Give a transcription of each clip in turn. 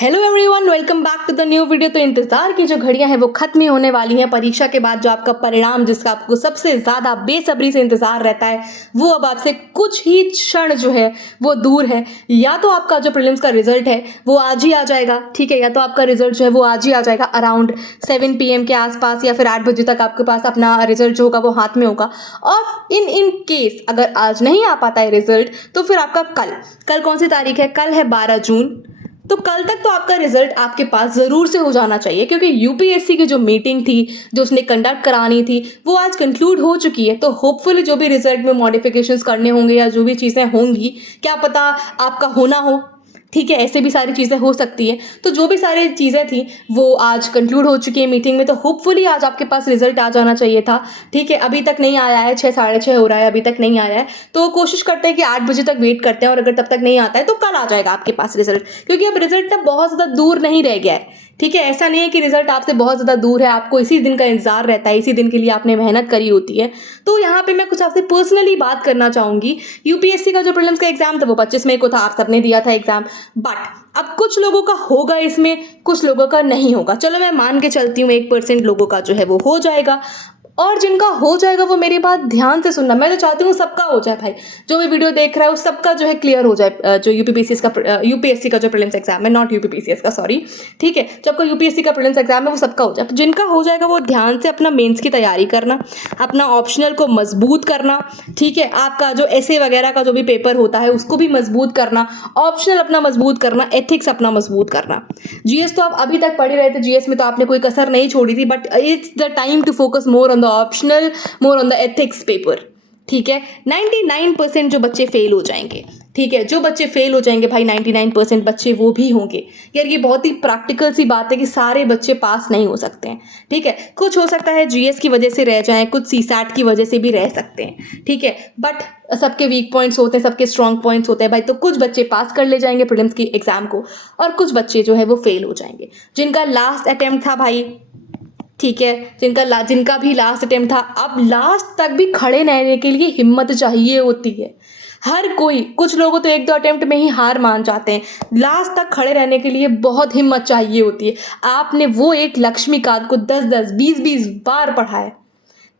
Hello everyone, welcome back to the new video. तो इंतजार की जो घड़ियां हैं वो खत्म ही होने वाली हैं। परीक्षा के बाद जो आपका परिणाम, जिसका आपको सबसे ज़्यादा बेसब्री से इंतजार रहता है, वो अब आपसे कुछ ही क्षण जो है वो दूर है। या तो आपका जो प्रीलिम्स का रिजल्ट है वो आज ही आ जाएगा, ठीक है, या तो आपका रिजल्ट जो है वो आज ही आ जाएगा अराउंड 7 PM के आसपास, या फिर 8 बजे तक आपके पास अपना रिजल्ट जो होगा वो हाथ में होगा। और इन केस अगर आज नहीं आ पाता है रिजल्ट, तो फिर आपका कल कौन सी तारीख है? कल है 12 जून। तो कल तक तो आपका रिजल्ट आपके पास ज़रूर से हो जाना चाहिए, क्योंकि यूपीएससी की जो मीटिंग थी, जो उसने कंडक्ट करानी थी, वो आज कंक्लूड हो चुकी है। तो होपफुली जो भी रिजल्ट में मॉडिफिकेशंस करने होंगे या जो भी चीज़ें होंगी, क्या पता आपका होना हो, ठीक है, ऐसे भी सारी चीज़ें हो सकती हैं। तो जो भी सारी चीज़ें थी वो आज कंक्लूड हो चुकी है मीटिंग में। तो होपफुली आज आपके पास रिजल्ट आ जाना चाहिए था, ठीक है। अभी तक नहीं आया है, 6 साढ़े 6 हो रहा है, अभी तक नहीं आया है। तो कोशिश करते हैं कि 8 बजे तक वेट करते हैं, और अगर तब तक नहीं आता है तो कल आ जाएगा आपके पास रिजल्ट, क्योंकि अब रिजल्ट तब बहुत ज़्यादा दूर नहीं रह गया है, ठीक है। ऐसा नहीं है कि रिजल्ट आपसे बहुत ज़्यादा दूर है, आपको इसी दिन का इंतजार रहता है, इसी दिन के लिए आपने मेहनत करी होती है। तो यहाँ पे मैं कुछ आपसे पर्सनली बात करना चाहूँगी। यूपीएससी का जो प्रीलिम्स का एग्जाम था वो 25 मई को था, आप सबने दिया था एग्जाम। बट अब कुछ लोगों का होगा इसमें, कुछ लोगों का नहीं होगा। चलो मैं मान के चलती हूँ 1% लोगों का जो है वो हो जाएगा, और जिनका हो जाएगा वो मेरी बात ध्यान से सुनना। मैं तो चाहती हूँ सबका हो जाए भाई, जो भी वीडियो देख रहा है उस सबका जो है क्लियर हो जाए। जो यूपीएससी का जो प्रीलिम्स एग्जाम है, नॉट यूपीपीसीएस का, सॉरी, ठीक है, जो आपका यूपीएससी का प्रीलिम्स एग्जाम है वो सबका हो जाए। जिनका हो जाएगा वो ध्यान से अपना मेंस की तैयारी करना, अपना ऑप्शनल को मजबूत करना, ठीक है, आपका जो एसे वगैरह का जो भी पेपर होता है उसको भी मजबूत करना, ऑप्शनल अपना मजबूत करना, एथिक्स अपना मजबूत करना। जीएस तो आप अभी तक पढ़ ही रहे थे, जीएस में तो आपने कोई कसर नहीं छोड़ी थी, but it's the time to focus more on the optional, more on the ethics paper, ठीक है। 99% जो बच्चे फेल हो जाएंगे, ठीक है, जो बच्चे फेल हो जाएंगे भाई, 99% बच्चे वो भी होंगे। यार ये बहुत ही प्रैक्टिकल सी बात है कि सारे बच्चे पास नहीं हो सकते हैं, ठीक है। कुछ हो सकता है जीएस की वजह से रह जाएं, कुछ सीसैट की वजह से भी रह सकते हैं, ठीक है, बट सबके वीक पॉइंट्स होते हैं, सबके स्ट्रॉन्ग पॉइंट्स होते हैं भाई। तो कुछ बच्चे पास कर ले जाएंगे प्रीलिम्स की एग्जाम को, और कुछ बच्चे जो है वो फेल हो जाएंगे। जिनका लास्ट अटेम्प्ट था भाई, ठीक है, जिनका भी लास्ट अटेम्प्ट था, अब लास्ट तक भी खड़े रहने के लिए हिम्मत चाहिए होती है हर कोई। कुछ लोगों तो 1-2 अटेम्प्ट में ही हार मान जाते हैं, लास्ट तक खड़े रहने के लिए बहुत हिम्मत चाहिए होती है। आपने वो एक लक्ष्मीकांत को 10-10 20-20 बार पढ़ा है,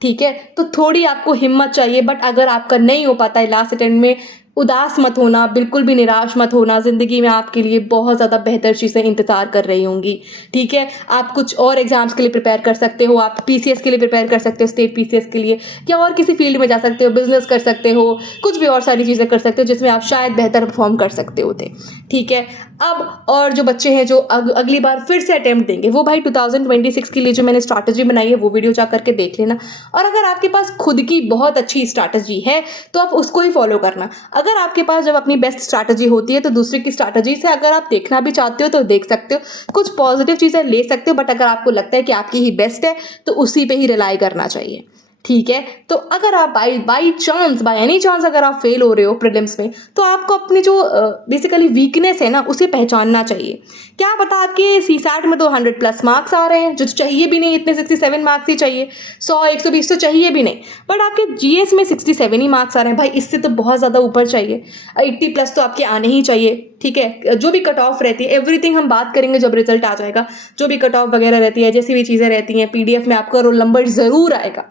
ठीक है, तो थोड़ी आपको हिम्मत चाहिए। बट अगर आपका नहीं हो पाता है लास्ट अटेम्प्ट में, उदास मत होना, बिल्कुल भी निराश मत होना। ज़िंदगी में आपके लिए बहुत ज़्यादा बेहतर चीज़ें इंतज़ार कर रही होंगी, ठीक है। आप कुछ और एग्जाम्स के लिए प्रिपेयर कर सकते हो, आप पीसीएस के लिए प्रिपेयर कर सकते हो, स्टेट पीसीएस के लिए, या और किसी फील्ड में जा सकते हो, बिजनेस कर सकते हो, कुछ भी और सारी चीज़ें कर सकते हो जिसमें आप शायद बेहतर परफॉर्म कर सकते होते, ठीक है। अब और जो बच्चे हैं जो अगली बार फिर से अटेम्प्ट देंगे, वो भाई 2026 के लिए जो मैंने स्ट्रैटेजी बनाई है वो वीडियो जा करके देख लेना। और अगर आपके पास खुद की बहुत अच्छी स्ट्रैटेजी है तो आप उसको ही फॉलो करना। अगर आपके पास जब अपनी बेस्ट स्ट्रैटेजी होती है तो दूसरे की स्ट्रैटेजी से अगर आप देखना भी चाहते हो तो देख सकते हो, कुछ पॉजिटिव चीज़ें ले सकते हो। बट अगर आपको लगता है कि आपकी ही बेस्ट है तो उसी पे ही रिलाई करना चाहिए, ठीक है। तो अगर आप बाई एनी चांस अगर आप फेल हो रहे हो प्रीलिम्स में, तो आपको अपनी जो बेसिकली वीकनेस है ना उसे पहचानना चाहिए। क्या पता आपके सीसैट में तो 100+ मार्क्स आ रहे हैं, जो चाहिए भी नहीं, इतने 67 मार्क्स ही चाहिए, 100-120 तो चाहिए भी नहीं, बट आपके जीएस में 67 ही मार्क्स आ रहे हैं भाई, इससे तो बहुत ज़्यादा ऊपर चाहिए, 80+ तो आपके आने ही चाहिए, ठीक है। जो भी कट ऑफ रहती है, एवरीथिंग हम बात करेंगे जब रिजल्ट आ जाएगा। जो भी कट ऑफ वगैरह रहती है, जैसी भी चीज़ें रहती हैं, पीडीएफ में आपका रोल नंबर ज़रूर आएगा।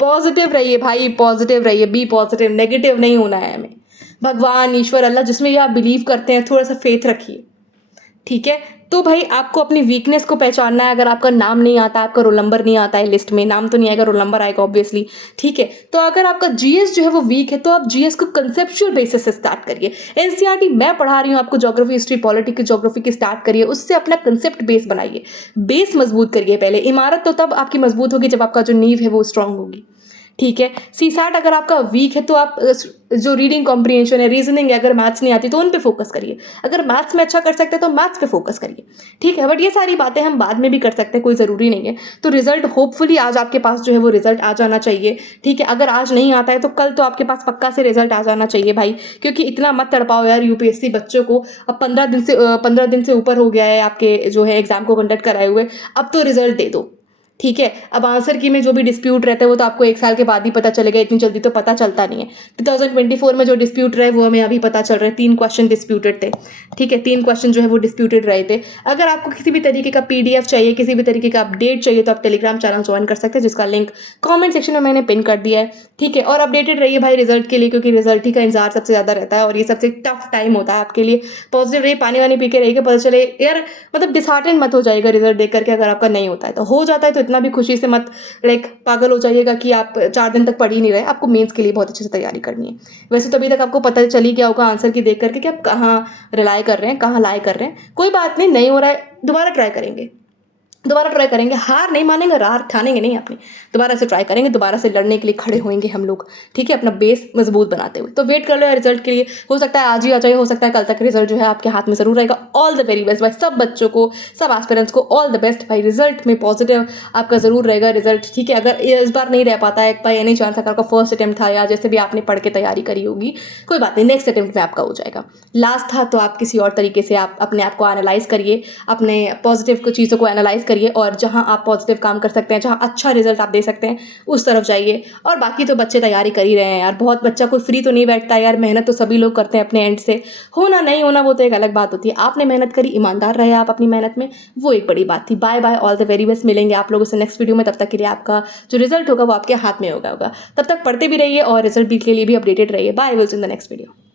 पॉजिटिव रहिए भाई, पॉजिटिव रहिए, बी पॉजिटिव, नेगेटिव नहीं होना है हमें। भगवान, ईश्वर, अल्लाह, जिसमें ये आप बिलीव करते हैं, थोड़ा सा फेथ रखिए, ठीक है। तो भाई आपको अपनी वीकनेस को पहचानना है। अगर आपका नाम नहीं आता, आपका रोल नंबर नहीं आता है लिस्ट में, नाम तो नहीं आएगा, रोल नंबर आएगा ऑब्वियसली, ठीक है। तो अगर आपका जीएस जो है वो वीक है तो आप जीएस को कंसेप्चुअल बेसिस से स्टार्ट करिए। एनसीईआरटी मैं पढ़ा रही हूँ आपको, ज्योग्राफी, हिस्ट्री, पॉलिटिक्स, ज्योग्राफी की स्टार्ट करिए, उससे अपना कंसेप्ट बेस बनाइए, बेस मजबूत करिए पहले। इमारत तो तब आपकी मजबूत होगी जब आपका जो नींव है वो स्ट्रांग होगी, ठीक है। सीसैट अगर आपका वीक है तो आप जो रीडिंग कॉम्प्रिहेंशन है, रीजनिंग है, अगर मैथ्स नहीं आती तो उन पे फोकस करिए। अगर मैथ्स में अच्छा कर सकते हैं तो मैथ्स पे फोकस करिए, ठीक है। बट ये सारी बातें हम बाद में भी कर सकते हैं, कोई ज़रूरी नहीं है। तो रिजल्ट होपफुली आज आपके पास जो है वो रिजल्ट आ जाना चाहिए, ठीक है। अगर आज नहीं आता है तो कल तो आपके पास पक्का से रिजल्ट आ जाना चाहिए भाई, क्योंकि इतना मत तड़पाओ यार यूपीएससी बच्चों को। अब 15 दिन से ऊपर हो गया है आपके जो है एग्जाम को कंडक्ट कराए हुए, अब तो रिजल्ट दे दो, ठीक है। अब आंसर की में जो भी डिस्प्यूट रहता है वो तो आपको 1 साल के बाद ही पता चलेगा, इतनी जल्दी तो पता चलता नहीं है। 2024 में जो डिस्प्यूट रहे वो हमें अभी पता चल रहा है, 3 क्वेश्चन डिस्प्यूटेड थे, ठीक है, 3 क्वेश्चन जो है वो डिस्प्यूटेड रहे थे। अगर आपको किसी भी तरीके का पीडीएफ चाहिए, किसी भी तरीके का अपडेट चाहिए तो आप टेलीग्राम चैनल ज्वाइन कर सकते हैं, जिसका लिंक कमेंट सेक्शन में मैंने पिन कर दिया है, ठीक है। और अपडेटेड रहिए भाई रिजल्ट के लिए, क्योंकि रिजल्ट ही का इंतजार सबसे ज़्यादा रहता है और ये सबसे टफ टाइम होता है आपके लिए। पॉजिटिव रहिए, पानी वानी पी के रहिएगा, पता चले यार मतलब डिसहार्टेन मत हो जाएगा रिजल्ट देख करके, अगर आपका नहीं होता है तो हो जाता है तो इतना भी खुशी से मत लाइक पागल हो जाइएगा कि आप 4 दिन तक पढ़ ही नहीं रहे। आपको मेंस के लिए बहुत अच्छे से तैयारी करनी है। वैसे तो अभी तक आपको पता चल ही गया होगा आंसर की देख करके कि आप कहाँ रिलाई कर रहे हैं, कहाँ लाई कर रहे हैं। कोई बात नहीं हो रहा है, दोबारा ट्राई करेंगे, दोबारा ट्राई करेंगे, हार नहीं मानेंगे, हार ठानेंगे नहीं अपनी, दोबारा से ट्राई करेंगे, दोबारा से लड़ने के लिए खड़े होंगे हम लोग, ठीक है, अपना बेस मजबूत बनाते हुए। तो वेट कर लो यार रिजल्ट के लिए, हो सकता है आज ही आ जाए, हो सकता है कल तक रिजल्ट जो है आपके हाथ में जरूर रहेगा। ऑल द वेरी बेस्ट भाई सब बच्चों को, सब एस्पिरेंट्स को ऑल द बेस्ट भाई। रिजल्ट में पॉजिटिव आपका जरूर रहेगा रिजल्ट, ठीक है। अगर इस बार नहीं रह पाता है भाई एनी चांस, अगर आपका फर्स्ट अटेम्प्ट था या जैसे भी आपने पढ़ के तैयारी करी होगी, कोई बात नहीं, नेक्स्ट अटेम्प्ट में आपका हो जाएगा। लास्ट था तो आप किसी और तरीके से आप अपने आप को एनालाइज करिए, अपने पॉजिटिव चीज़ों को एनालाइज करिए और जहाँ आप पॉजिटिव काम कर सकते हैं, जहाँ अच्छा रिजल्ट आप दे सकते हैं उस तरफ जाइए। और बाकी तो बच्चे तैयारी कर ही रहे हैं यार, बहुत बच्चा कोई फ्री तो नहीं बैठता है यार, मेहनत तो सभी लोग करते हैं अपने एंड से, होना नहीं होना वो तो एक अलग बात होती है। आपने मेहनत करी, ईमानदार रहे आप अपनी मेहनत में, वो एक बड़ी बात थी। Bye bye, all the very best, मिलेंगे आप लोगों से नेक्स्ट वीडियो में, तब तक के लिए आपका जो रिजल्ट होगा वो आपके हाथ में होगा। तब तक पढ़ते भी रहिए और रिजल्ट के लिए भी अपडेटेड रहिए। Bye, will see in the next video.